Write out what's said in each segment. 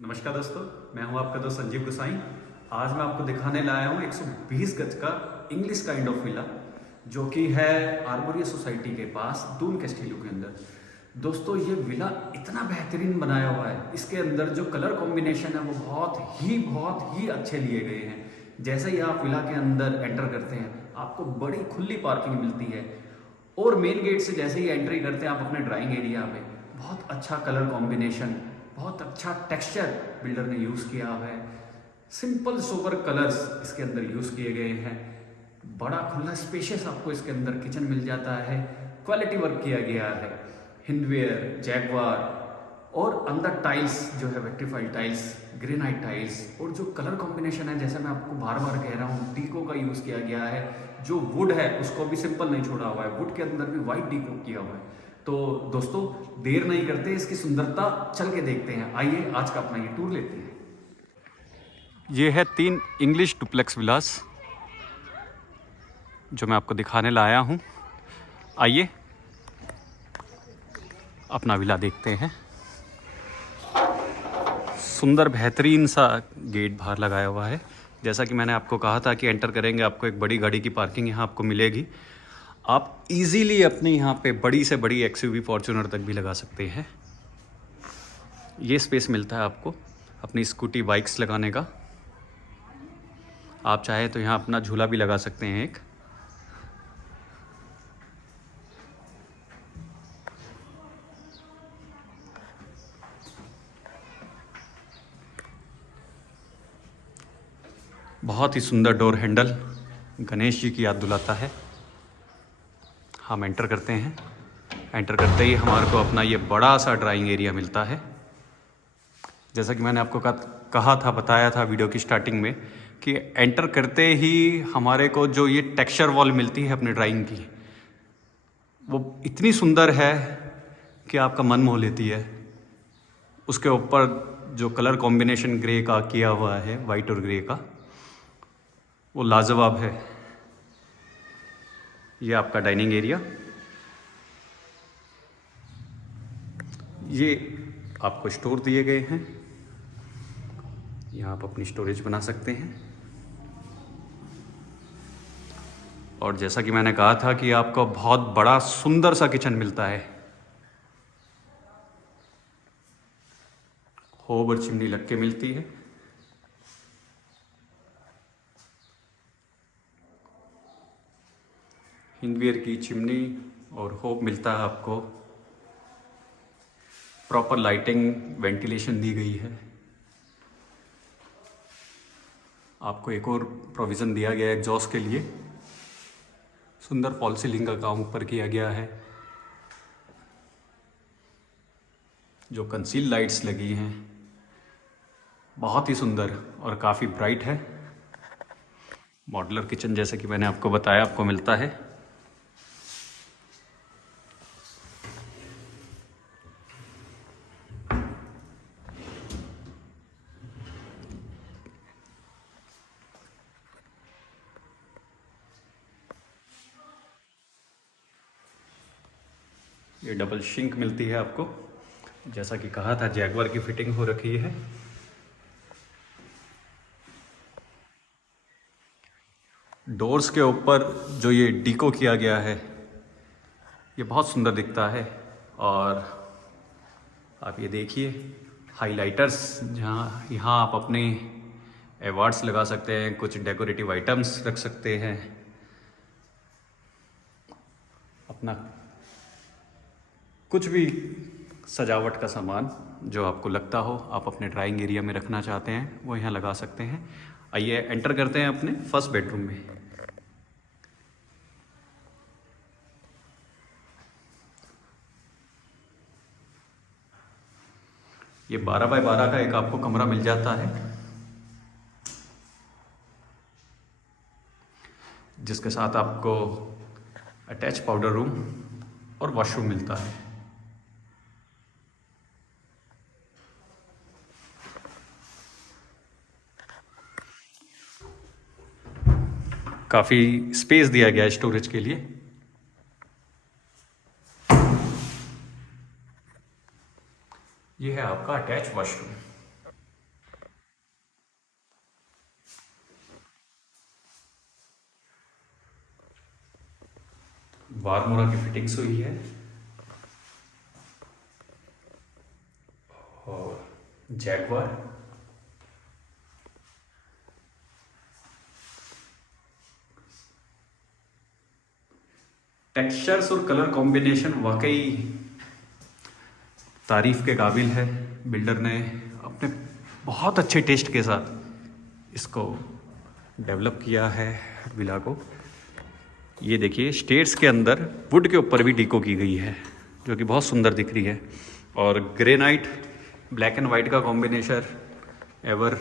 नमस्कार दोस्तों, मैं हूं आपका दोस्त संजीव गोसाई। आज मैं आपको दिखाने लाया हूं 120 गज का इंग्लिश काइंड ऑफ विला, जो कि है आर्बोरिया सोसाइटी के पास दून कैस्टिलो के अंदर। दोस्तों, ये विला इतना बेहतरीन बनाया हुआ है, इसके अंदर जो कलर कॉम्बिनेशन है वो बहुत ही अच्छे लिए गए हैं। जैसे ही आप विला के अंदर एंटर करते हैं, आपको बड़ी खुली पार्किंग मिलती है और मेन गेट से जैसे ही एंट्री करते हैं आप अपने ड्राइंग एरिया में, बहुत अच्छा कलर कॉम्बिनेशन, बहुत अच्छा टेक्सचर बिल्डर ने यूज़ किया है। सिंपल सोबर कलर्स इसके अंदर यूज़ किए गए हैं। बड़ा खुला स्पेशियस आपको इसके अंदर किचन मिल जाता है। क्वालिटी वर्क किया गया है, हिंदवेयर, जैगवार, और अंदर टाइल्स जो है वेक्टिफाइड टाइल्स, ग्रेनाइट टाइल्स, और जो कलर कॉम्बिनेशन है, जैसे मैं आपको बार बार कह रहा हूँ, डीको का यूज़ किया गया है। जो वुड है उसको भी सिंपल नहीं छोड़ा हुआ है, वुड के अंदर भी वाइट डीको किया हुआ है। तो दोस्तों, देर नहीं करते, इसकी सुंदरता चल के देखते हैं। आइए आज का अपना ये टूर लेते हैं। ये है 3 इंग्लिश डुप्लेक्स विलास जो मैं आपको दिखाने लाया हूँ। आइए अपना विला देखते हैं। सुंदर बेहतरीन सा गेट बाहर लगाया हुआ है। जैसा कि मैंने आपको कहा था कि एंटर करेंगे आपको एक बड़ी गाड़ी की पार्किंग यहाँ आपको मिलेगी। आप इजीली अपने यहाँ पे बड़ी से बड़ी एक्सयूवी फॉर्च्यूनर तक भी लगा सकते हैं। ये स्पेस मिलता है आपको अपनी स्कूटी बाइक्स लगाने का। आप चाहे तो यहाँ अपना झूला भी लगा सकते हैं एक। बहुत ही सुंदर डोर हैंडल गणेश जी की याद दिलाता है। हम एंटर करते हैं। एंटर करते ही हमारे को अपना ये बड़ा सा ड्राइंग एरिया मिलता है। जैसा कि मैंने आपको कहा था, बताया था वीडियो की स्टार्टिंग में, कि एंटर करते ही हमारे को जो ये टेक्सचर वॉल मिलती है अपनी ड्राइंग की, वो इतनी सुंदर है कि आपका मन मोह लेती है। उसके ऊपर जो कलर कॉम्बिनेशन ग्रे का किया हुआ है, वाइट और ग्रे का, वो लाजवाब है। ये आपका डाइनिंग एरिया, ये आपको स्टोर दिए गए हैं। यहाँ आप अपनी स्टोरेज बना सकते हैं। और जैसा कि मैंने कहा था कि आपको बहुत बड़ा सुंदर सा किचन मिलता है। होब और चिमनी लग के मिलती है। हिंदवेयर की चिमनी और होब मिलता है आपको। प्रॉपर लाइटिंग, वेंटिलेशन दी गई है। आपको एक और प्रोविज़न दिया गया है एग्जॉस्ट के लिए। सुंदर फॉल सीलिंग का काम ऊपर किया गया है। जो कंसील लाइट्स लगी हैं, बहुत ही सुंदर और काफ़ी ब्राइट है। मॉड्यूलर किचन जैसे कि मैंने आपको बताया आपको मिलता है। ये डबल सिंक मिलती है आपको। जैसा कि कहा था, जैगवार की फिटिंग हो रखी है। डोर्स के ऊपर जो ये डीको किया गया है, ये बहुत सुंदर दिखता है। और आप ये देखिए, हाइलाइटर्स, जहाँ यहाँ आप अपने अवार्ड्स लगा सकते हैं, कुछ डेकोरेटिव आइटम्स रख सकते हैं। अपना कुछ भी सजावट का सामान जो आपको लगता हो आप अपने ड्राइंग एरिया में रखना चाहते हैं, वो यहाँ लगा सकते हैं। आइए एंटर करते हैं अपने फर्स्ट बेडरूम में। ये 12 बाय 12 का एक आपको कमरा मिल जाता है, जिसके साथ आपको अटैच पाउडर रूम और वॉशरूम मिलता है। काफ़ी स्पेस दिया गया है स्टोरेज के लिए। ये है आपका अटैच वॉशरूम। बारमूला की फिटिंग्स हुई है और जैगवार। टेक्सचर्स और कलर कॉम्बिनेशन वाकई तारीफ के काबिल है। बिल्डर ने अपने बहुत अच्छे टेस्ट के साथ इसको डेवलप किया है विला को। ये देखिए स्टेयर्स के अंदर वुड के ऊपर भी डीको की गई है जो कि बहुत सुंदर दिख रही है। और ग्रेनाइट ब्लैक एंड वाइट का combination ever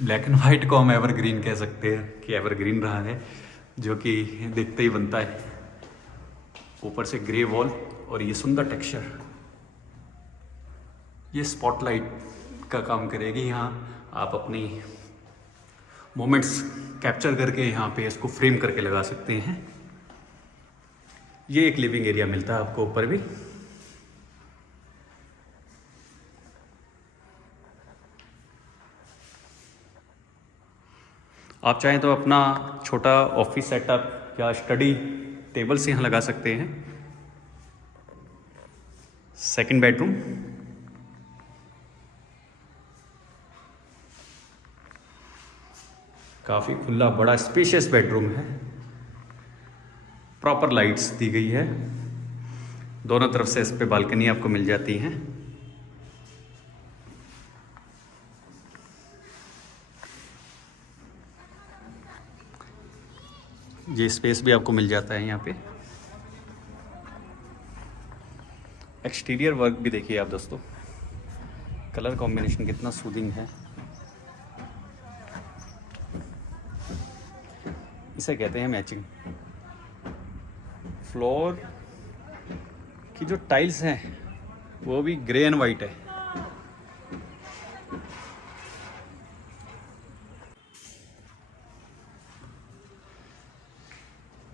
black and white को हम एवर ग्रीन कह सकते हैं कि एवर ग्रीन रहा है, जो कि देखते ही बनता है। ऊपर से ग्रे वॉल और ये सुंदर टेक्सचर, ये स्पॉटलाइट का काम करेगी। यहाँ आप अपनी मोमेंट्स कैप्चर करके यहाँ पे इसको फ्रेम करके लगा सकते हैं। ये एक लिविंग एरिया मिलता है आपको ऊपर भी। आप चाहें तो अपना छोटा ऑफिस सेटअप या स्टडी टेबल्स यहाँ लगा सकते हैं। सेकंड बेडरूम, काफ़ी खुला बड़ा स्पेशियस बेडरूम है। प्रॉपर लाइट्स दी गई है, दोनों तरफ से इस पे बालकनी आपको मिल जाती हैं। ये स्पेस भी आपको मिल जाता है यहाँ पे। एक्सटीरियर वर्क भी देखिए आप दोस्तों, कलर कॉम्बिनेशन कितना सूदिंग है। इसे कहते हैं मैचिंग। फ्लोर की जो टाइल्स हैं वो भी ग्रे एंड वाइट है।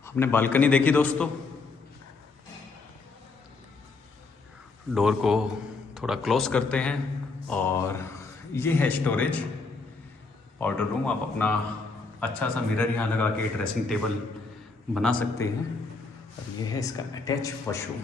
हमने बालकनी देखी दोस्तों, डोर को थोड़ा क्लोज करते हैं और ये है स्टोरेज पाउडर रूम। आप अपना अच्छा सा मिरर यहाँ लगा के ड्रेसिंग टेबल बना सकते हैं। और ये है इसका अटैच वॉशरूम।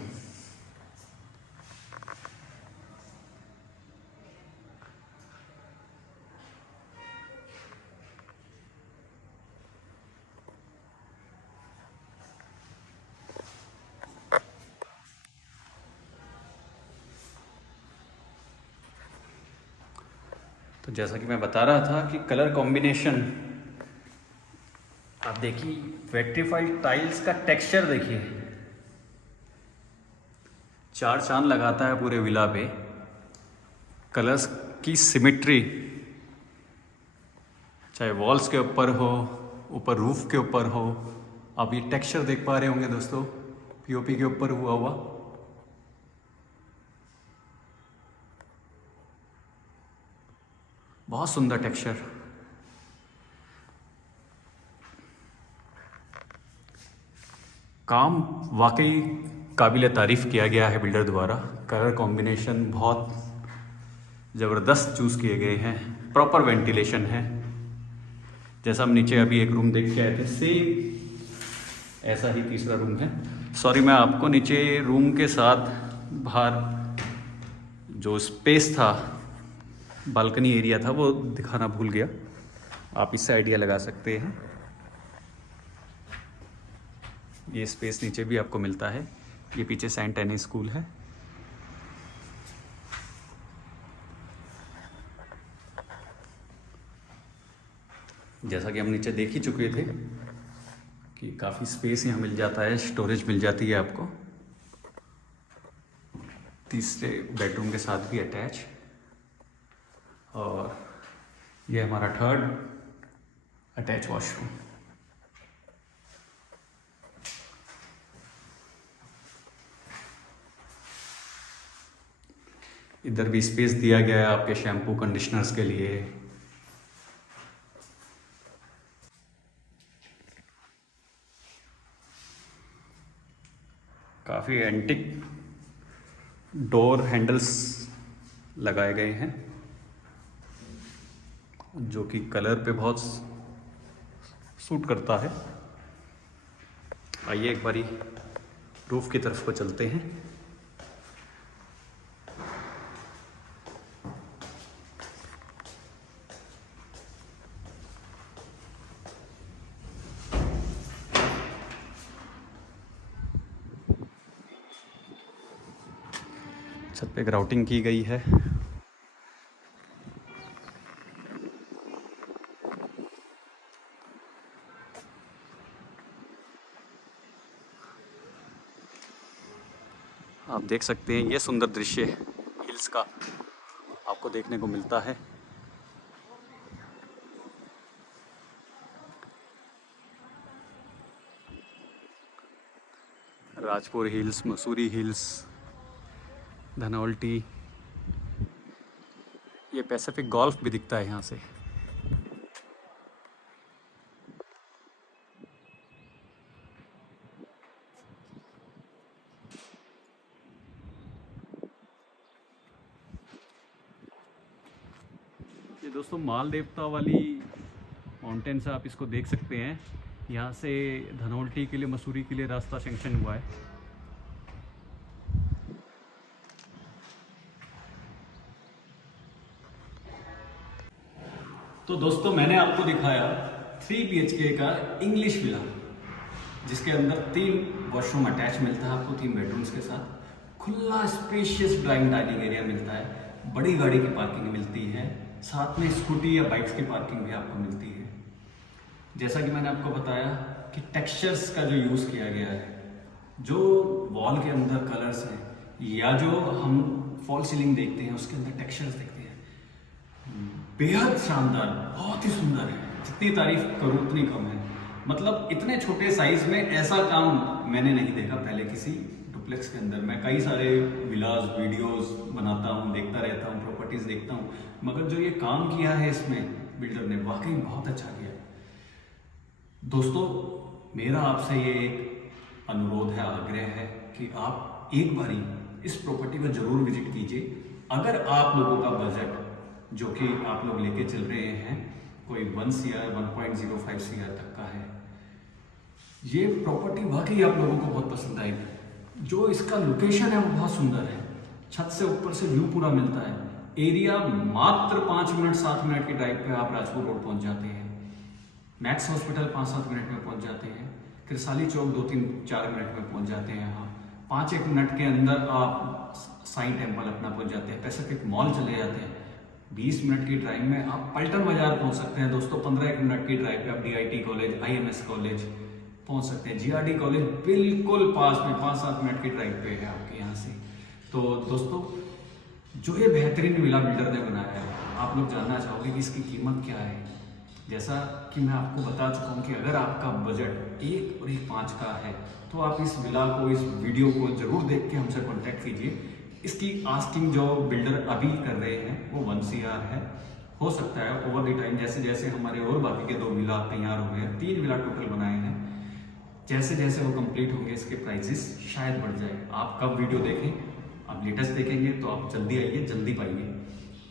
तो जैसा कि मैं बता रहा था कि कलर कॉम्बिनेशन आप देखिए, वेट्रीफाइड टाइल्स का टेक्सचर देखिए, चार चांद लगाता है पूरे विला पे। कलर्स की सिमेट्री, चाहे वॉल्स के ऊपर हो, ऊपर रूफ के ऊपर हो। आप ये टेक्सचर देख पा रहे होंगे दोस्तों, पीओपी के ऊपर हुआ हुआ। बहुत सुंदर टेक्सचर। काम वाकई काबिल तारीफ़ किया गया है बिल्डर द्वारा। कलर कॉम्बिनेशन बहुत ज़बरदस्त चूज़ किए गए हैं। प्रॉपर वेंटिलेशन है। जैसा हम नीचे अभी एक रूम देख के आए थे, सेम ऐसा ही तीसरा रूम है। सॉरी, मैं आपको नीचे रूम के साथ बाहर जो स्पेस था, बालकनी एरिया था, वो दिखाना भूल गया। आप इससे आइडिया लगा सकते हैं। ये स्पेस नीचे भी आपको मिलता है। ये पीछे सेंट एनी स्कूल है। जैसा कि हम नीचे देख ही चुके थे कि काफ़ी स्पेस यहाँ मिल जाता है, स्टोरेज मिल जाती है आपको। तीसरे बेडरूम के साथ भी अटैच। और ये हमारा थर्ड अटैच वॉशरूम। इधर भी स्पेस दिया गया है आपके शैम्पू कंडीशनर्स के लिए। काफ़ी एंटिक डोर हैंडल्स लगाए गए हैं जो कि कलर पे बहुत सूट करता है। आइए एक बारी रूफ की तरफ को चलते हैं। छत पे ग्राउटिंग की गई है। आप देख सकते हैं ये सुंदर दृश्य हिल्स का आपको देखने को मिलता है। राजपुर हिल्स, मसूरी हिल्स, धनौल्टी, ये पैसिफिक गोल्फ भी दिखता है यहाँ से। ये दोस्तों माल देवता वाली माउंटेन से आप इसको देख सकते हैं। यहाँ से धनौल्टी के लिए, मसूरी के लिए रास्ता सेंक्शन हुआ है। तो दोस्तों मैंने आपको दिखाया 3 BHK का इंग्लिश विला, जिसके अंदर 3 वॉशरूम अटैच मिलता है आपको, 3 बेडरूम्स के साथ। खुला स्पेशियस ड्राइंग डाइनिंग एरिया मिलता है, बड़ी गाड़ी की पार्किंग मिलती है, साथ में स्कूटी या बाइक्स की पार्किंग भी आपको मिलती है। जैसा कि मैंने आपको बताया कि टेक्सचर्स का जो यूज़ किया गया है, जो वॉल के अंदर कलर्स हैं या जो हम फॉल सीलिंग देखते हैं उसके अंदर टेक्सचर्स देखते हैं, बेहद शानदार, बहुत ही सुंदर है। जितनी तारीफ करूँ उतनी कम है। मतलब इतने छोटे साइज में ऐसा काम मैंने नहीं देखा पहले किसी डुप्लेक्स के अंदर। मैं कई सारे विलास वीडियोस बनाता हूँ, देखता रहता हूँ, प्रॉपर्टीज देखता हूँ, मगर जो ये काम किया है इसमें बिल्डर ने, वाकई बहुत अच्छा किया। दोस्तों मेरा आपसे ये एक अनुरोध है, आग्रह है कि आप एक बारी इस प्रॉपर्टी को जरूर विजिट कीजिए। अगर आप लोगों का बजट जो कि आप लोग लेके चल रहे हैं कोई 1 CR 1.05 CR तक का है, ये प्रॉपर्टी वाकई आप लोगों को बहुत पसंद आएगी। जो इसका लोकेशन है वो बहुत सुंदर है, छत से ऊपर से व्यू पूरा मिलता है। एरिया मात्र 5 मिनट 7 मिनट की ड्राइव पे आप राजपुर रोड पहुंच जाते हैं, मैक्स हॉस्पिटल 5-7 मिनट में पहुंच जाते हैं, कृसाली चौक 2-3-4 मिनट में पहुंच जाते हैं, यहाँ 5-1 मिनट के अंदर आप साईं टेम्पल अपना पहुंच जाते हैं, पैसिफिक मॉल चले जाते हैं। 20 मिनट की ड्राइव में आप पल्टन बाजार पहुंच सकते हैं दोस्तों। 15-1 मिनट की ड्राइव पे आप DIT कॉलेज, IMS कॉलेज पहुंच सकते हैं। GRD कॉलेज बिल्कुल पास में 5-7 मिनट की ड्राइव पे है आपके यहाँ से। तो दोस्तों जो ये बेहतरीन विला बिल्डर ने बनाया है, आप लोग जानना चाहोगे कि इसकी कीमत क्या है। जैसा कि मैं आपको बता चुका हूँ कि अगर आपका बजट 1 और 1.5 का है तो आप इस विला को, इस वीडियो को जरूर देख के हमसे कॉन्टैक्ट कीजिए। इसकी आस्किंग जो बिल्डर अभी कर रहे हैं वो 1 CR है। हो सकता है ओवर द टाइम जैसे जैसे हमारे और बाकी के 2 विला तैयार हो गए, 3 विला टोटल बनाए हैं, जैसे जैसे वो कंप्लीट होंगे इसके प्राइसेस शायद बढ़ जाए। आप कब वीडियो देखें, आप लेटेस्ट देखेंगे तो आप जल्दी आइए, जल्दी पाइए।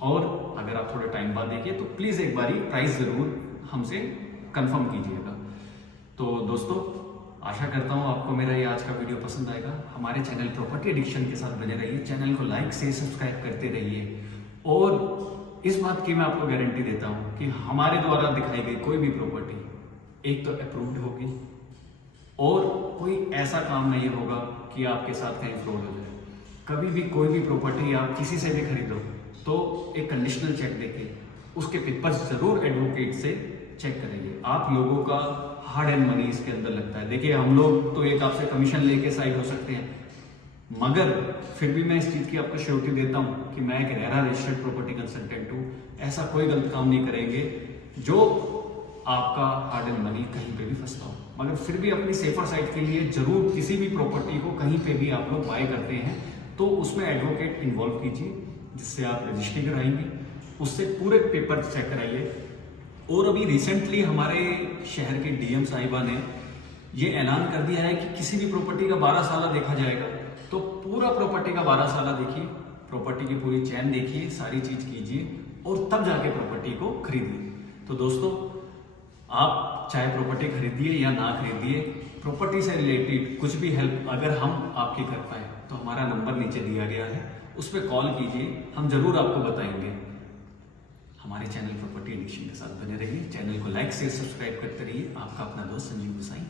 और अगर आप थोड़ा टाइम बाद देखिए तो प्लीज़ एक बारी प्राइस ज़रूर हमसे कंफर्म कीजिएगा। तो दोस्तों आशा करता हूँ आपको मेरा ये आज का वीडियो पसंद आएगा। हमारे चैनल प्रॉपर्टी एडिक्शन के साथ बने रहिए, चैनल को लाइक से सब्सक्राइब करते रहिए। और इस बात की मैं आपको गारंटी देता हूँ कि हमारे द्वारा दिखाई गई कोई भी प्रॉपर्टी एक तो अप्रूव्ड होगी और कोई ऐसा काम नहीं होगा कि आपके साथ कहीं फ्रॉड हो जाए। कभी भी कोई भी प्रॉपर्टी आप किसी से भी खरीदो तो एक कंडीशनल चेक देके उसके पेपर्स जरूर एडवोकेट से चेक करेंगे। आप लोगों का हार्ड एंड मनी इसके अंदर लगता है। देखिए हम लोग तो एक आपसे कमीशन लेके साइड हो सकते हैं, मगर फिर भी मैं इस चीज़ की आपको श्योरिटी देता हूँ कि मैं एक रेरा रजिस्टर्ड प्रॉपर्टी कंसल्टेंट हूँ। ऐसा कोई गलत काम नहीं करेंगे जो आपका हार्ड एंड मनी कहीं पे भी फंसता हो। मगर फिर भी अपनी सेफर साइड के लिए जरूर किसी भी प्रॉपर्टी को कहीं पे भी आप लोग बाय करते हैं तो उसमें एडवोकेट इन्वॉल्व कीजिए, जिससे आप रजिस्ट्री कराएंगे, उससे पूरे पेपर चेक कराइए। और अभी रिसेंटली हमारे शहर के DM साहिबा ने ये ऐलान कर दिया है कि किसी भी प्रॉपर्टी का 12 साल देखा जाएगा। तो पूरा प्रॉपर्टी का 12 साल देखिए, प्रॉपर्टी की पूरी चैन देखिए, सारी चीज कीजिए और तब जाके प्रॉपर्टी को खरीदिए। तो दोस्तों आप चाहे प्रॉपर्टी खरीदिए या ना खरीदिए, प्रॉपर्टी से रिलेटेड कुछ भी हेल्प अगर हम आपकी कर पाए तो हमारा नंबर नीचे दिया गया है, उस पर कॉल कीजिए, हम जरूर आपको बताएंगे। हमारे चैनल प्रॉपर्टी एडिक्शन के साथ बने रहिए, चैनल को लाइक शेयर सब्सक्राइब करते रहिए। आपका अपना दोस्त संजीव गुसाई।